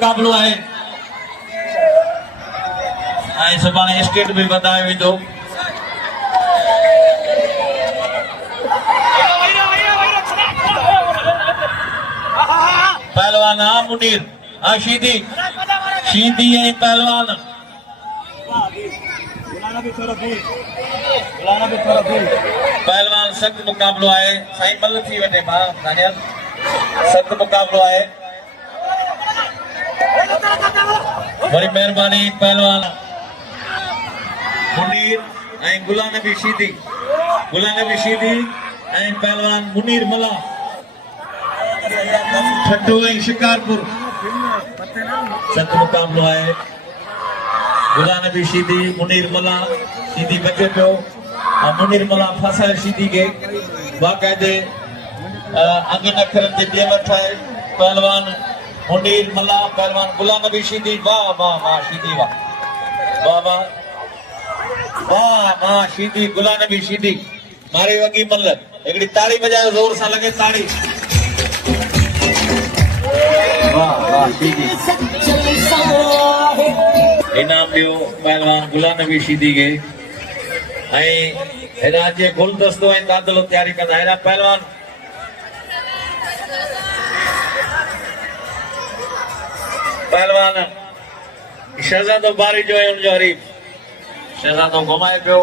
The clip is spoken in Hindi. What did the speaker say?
मुकाबलो है सुभाणे स्टेट भी बताए वेंदो। पहलवान मुनीर शीदी शीदी है पहलवान पहलवान सख्त मुकाबलो है साईं मल थी वटे मां दानियल सख्त मुकाबलो है बड़ी मेहरबानी पहलवान मुनीर गुलाम नबी शीदी पहलवान मुनीर मला ठट्टू शिकारपुर सख्त मुकाबलो है गुलाम नबी शीदी मुनीर मला शीदी बचे पे मुनीर मला फसाए शीदी के बाकायदे अंगे नखरन जे ॿिए वठ है पहलवान मुनीर मला पहलवान गुलाम नबी शीदी वाह वाह वाह शीदी वाह वाह वाह वाह वाह शीदी गुलाम नबी शीदी मारे वगी मल एकड़ी ताड़ी बजाए जोर सा लगे ताड़ी वाह वाह शीदी इनाम दियो पहलवान गुलाम नबी शीदी के राज्य गुलदस्तो दादलो तैयारी कंदा है पहलवान पहलवान शहजादो बारी जो है उनजो हरीफ शहजादो घुमाए पियो